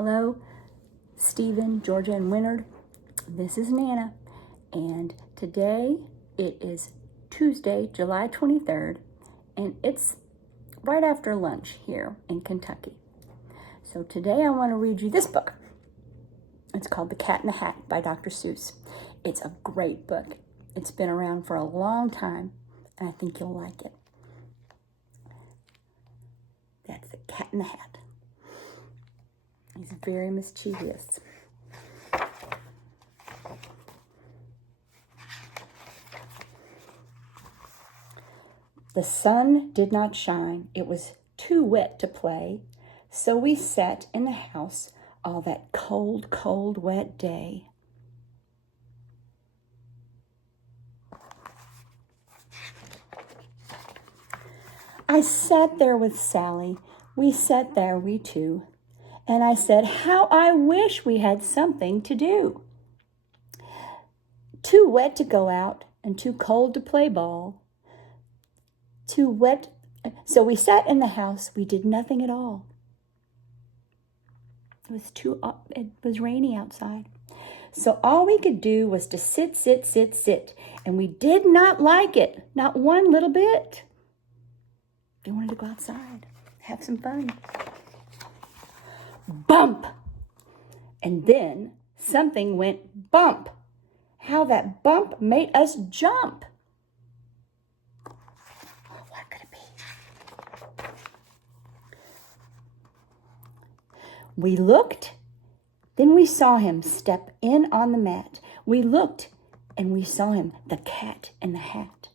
Hello, Stephen, Georgia, and Winard. This is Nana, and today it is Tuesday, July 23rd, and it's right after lunch here in Kentucky. So today I want to read you this book. It's called The Cat in the Hat by Dr. Seuss. It's a great book. It's been around for a long time, and I think you'll like it. That's The Cat in the Hat. He's very mischievous. The sun did not shine. It was too wet to play. So we sat in the house all that cold, cold, wet day. I sat there with Sally. We sat there, we two. And I said, how I wish we had something to do. Too wet to go out and too cold to play ball. Too wet. So we sat in the house. We did nothing at all. It was rainy outside. So all we could do was to sit. And we did not like it. Not one little bit. We wanted to go outside, have some fun. Bump! And then something went bump. How that bump made us jump. What could it be? We looked, then we saw him step in on the mat. We looked, and we saw him, the cat in the hat.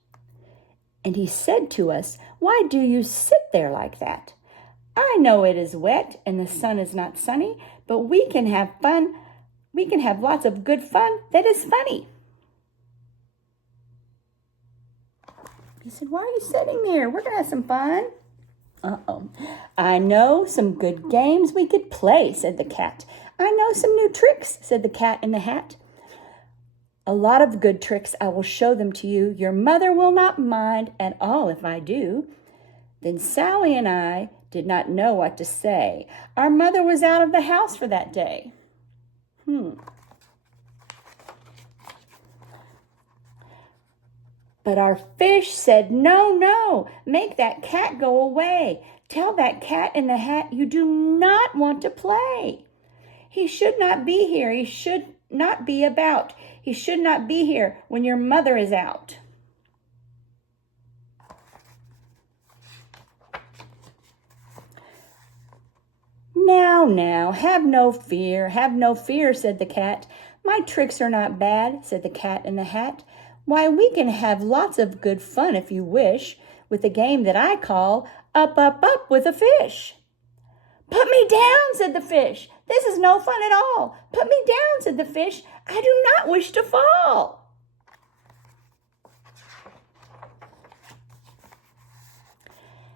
And he said to us, why do you sit there like that? I know it is wet and the sun is not sunny, but we can have fun. We can have lots of good fun that is funny. He said, why are you sitting there? We're going to have some fun. Uh-oh. I know some good games we could play, said the cat. I know some new tricks, said the cat in the hat. A lot of good tricks. I will show them to you. Your mother will not mind at all if I do. Then Sally and I did not know what to say. Our mother was out of the house for that day. But our fish said, no, make that cat go away. Tell that cat in the hat you do not want to play. He should not be here. He should not be about. He should not be here when your mother is out. Now, have no fear, said the cat. My tricks are not bad, said the cat in the hat. Why, we can have lots of good fun if you wish, with a game that I call Up, Up, Up with a Fish. Put me down, said the fish. This is no fun at all. Put me down, said the fish. I do not wish to fall.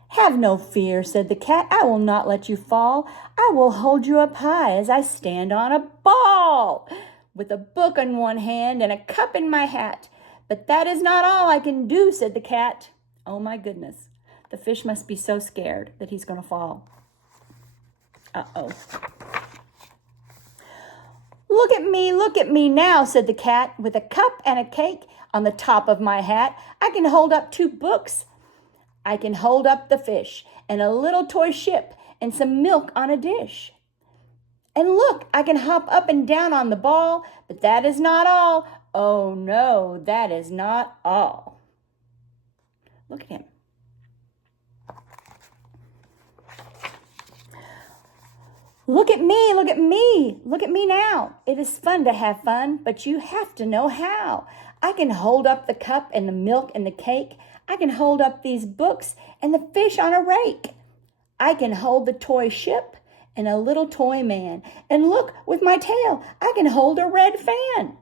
Have no fear, said the cat. I will not let you fall. I will hold you up high as I stand on a ball, with a book in one hand and a cup in my hat. But that is not all I can do, said the cat. Oh, my goodness. The fish must be so scared that he's going to fall. Uh-oh. Look at me now, said the cat, with a cup and a cake on the top of my hat. I can hold up 2 books. I can hold up the fish and a little toy ship and some milk on a dish. And look, I can hop up and down on the ball, but that is not all. Oh, no, that is not all. Look at him. Look at me now. It is fun to have fun, but you have to know how. I can hold up the cup and the milk and the cake. I can hold up these books and the fish on a rake. I can hold the toy ship and a little toy man. And look, with my tail, I can hold a red fan.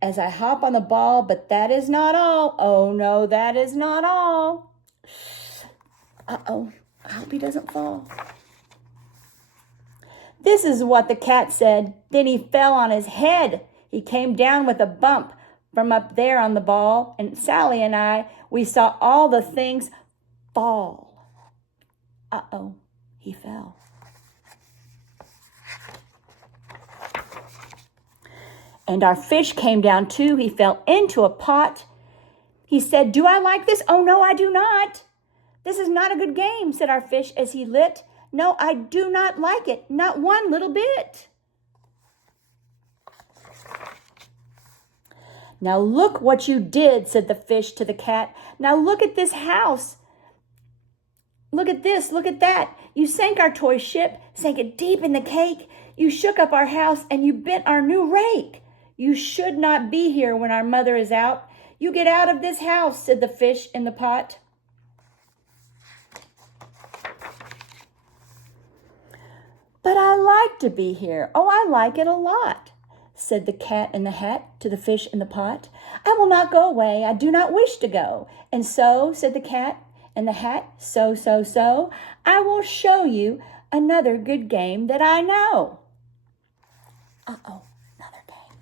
As I hop on the ball, but that is not all. Oh, no, that is not all. Uh-oh, I hope he doesn't fall. This is what the cat said. Then he fell on his head. He came down with a bump from up there on the ball. And Sally and I, we saw all the things fall. Uh-oh, he fell. And our fish came down too. He fell into a pot. He said, "Do I like this? Oh, no, I do not. This is not a good game," said our fish as he lit. "No, I do not like it, not one little bit." "Now look what you did," said the fish to the cat. "Now look at this house. Look at this, look at that. You sank our toy ship, sank it deep in the cake. You shook up our house and you bent our new rake. You should not be here when our mother is out. You get out of this house," said the fish in the pot. "But I like to be here. Oh, I like it a lot," said the cat in the hat to the fish in the pot. "I will not go away. I do not wish to go. And so," said the cat in the hat, so, "I will show you another good game that I know." Uh-oh, another game.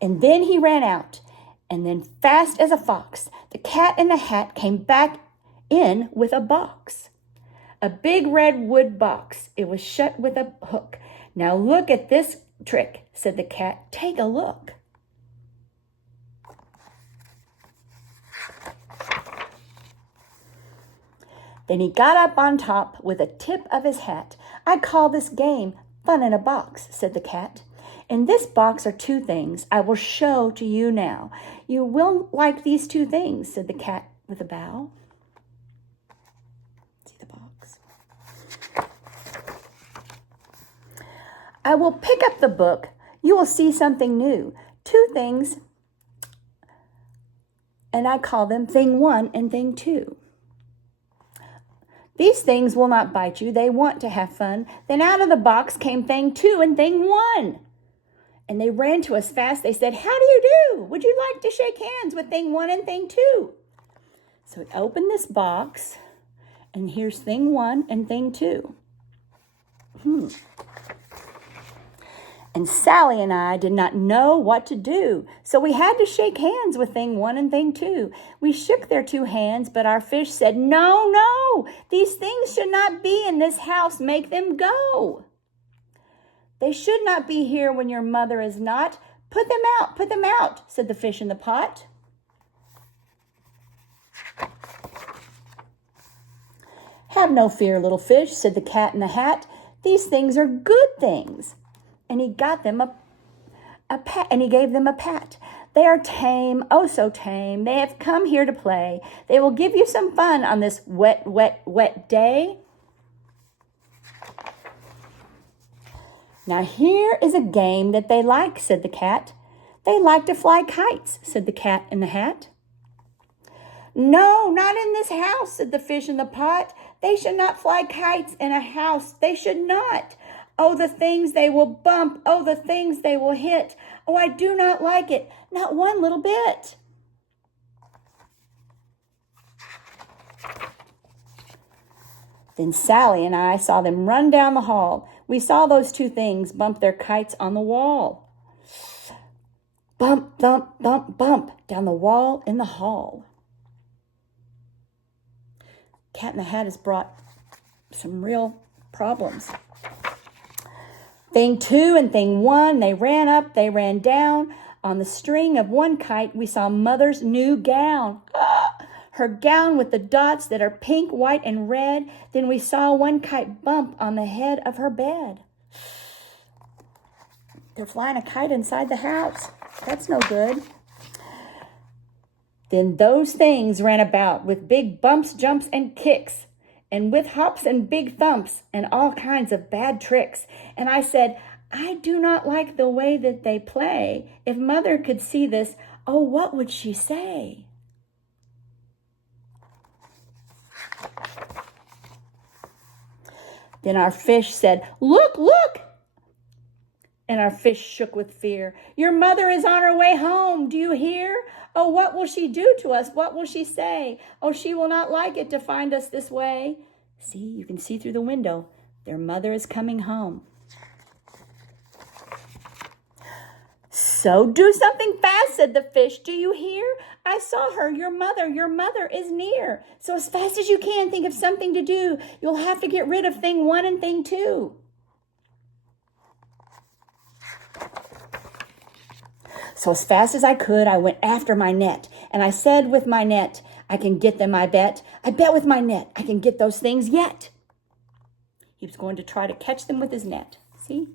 And then he ran out, and then fast as a fox, the cat in the hat came back in with a box. A big red wood box. It was shut with a hook. "Now look at this trick," said the cat. "Take a look." Then he got up on top with a tip of his hat. "I call this game fun in a box," said the cat. "In this box are two things I will show to you now. You will like these two things," said the cat with a bow. See the box? "I will pick up the book. You will see something new. Two things, and I call them thing one and thing two. These things will not bite you. They want to have fun." Then out of the box came thing two and thing one. And they ran to us fast. They said, "How do you do? Would you like to shake hands with thing one and thing two?" So we opened this box, and here's thing one and thing two. And Sally and I did not know what to do, so we had to shake hands with thing one and thing two. We shook their two hands, but our fish said, "No, no, these things should not be in this house. Make them go. They should not be here when your mother is not. Put them out," said the fish in the pot. "Have no fear, little fish," said the cat in the hat. "These things are good things." And he got them a pat, and he gave them a pat. "They are tame, oh so tame. They have come here to play. They will give you some fun on this wet, wet, wet day." "Now here is a game that they like," said the cat. "They like to fly kites," said the cat in the hat. "No, not in this house," said the fish in the pot. "They should not fly kites in a house. They should not. Oh, the things they will bump. Oh, the things they will hit. Oh, I do not like it. Not one little bit." Then Sally and I saw them run down the hall. We saw those two things bump their kites on the wall. Bump, thump, bump, bump down the wall in the hall. Cat in the Hat has brought some real problems. Thing two and thing one, they ran up, they ran down. On the string of one kite, we saw Mother's new gown. Her gown with the dots that are pink, white, and red. Then we saw one kite bump on the head of her bed. They're flying a kite inside the house. That's no good. Then those things ran about with big bumps, jumps, and kicks, and with hops and big thumps and all kinds of bad tricks. And I said, "I do not like the way that they play. If Mother could see this, oh, what would she say?" Then our fish said, "Look, look!" And our fish shook with fear. "Your mother is on her way home. Do you hear? Oh, what will she do to us? What will she say? Oh, she will not like it to find us this way." See, you can see through the window. Their mother is coming home. "So do something fast," said the fish. "Do you hear? I saw her. Your mother is near. So as fast as you can, think of something to do. You'll have to get rid of thing one and thing two." So as fast as I could, I went after my net. And I said with my net, I can get them, I bet. I bet with my net, I can get those things yet. He was going to try to catch them with his net. See?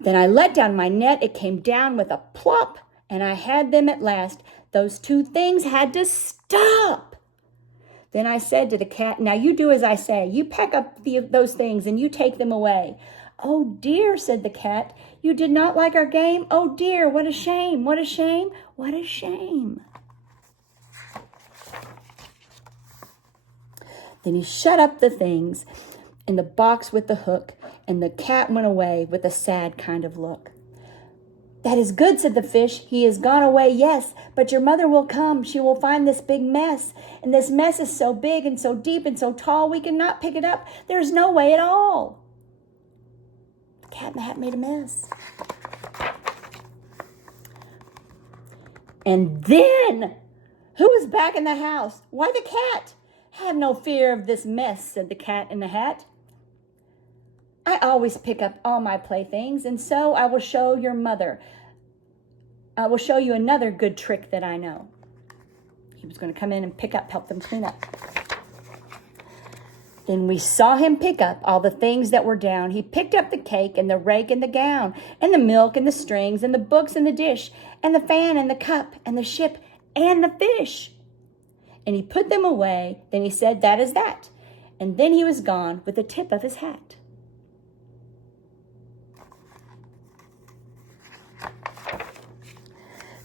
Then I let down my net. It came down with a plop, and I had them at last. Those two things had to stop. Then I said to the cat, now you do as I say. You pack up those things and you take them away. Oh dear, said the cat, you did not like our game? Oh dear, what a shame, what a shame, what a shame. Then he shut up the things in the box with the hook, and the cat went away with a sad kind of look. That is good, said the fish. He is gone away, yes, but your mother will come. She will find this big mess, and this mess is so big and so deep and so tall we cannot pick it up. There's no way at all. The cat in the hat made a mess. And then, who was back in the house? Why, the cat. Have no fear of this mess, said the cat in the hat. I always pick up all my playthings, and so I will show your mother. I will show you another good trick that I know. He was going to come in and help them clean up. Then we saw him pick up all the things that were down. He picked up the cake and the rake and the gown and the milk and the strings and the books and the dish and the fan and the cup and the ship and the fish. And he put them away. Then he said, that is that. And then he was gone with the tip of his hat.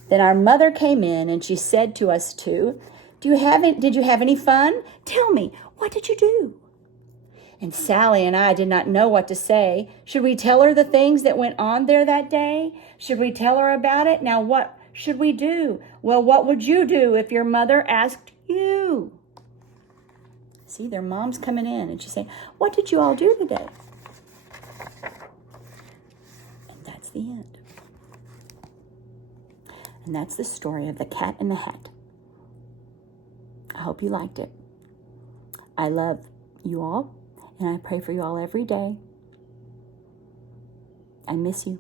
Then our mother came in and she said to us two, did you have any fun? Tell me, what did you do? And Sally and I did not know what to say. Should we tell her the things that went on there that day? Should we tell her about it? Now what should we do? Well, what would you do if your mother asked you? See, their mom's coming in and she's saying, what did you all do today? And that's the end. And that's the story of the cat in the hat. I hope you liked it. I love you all, and I pray for you all every day. I miss you.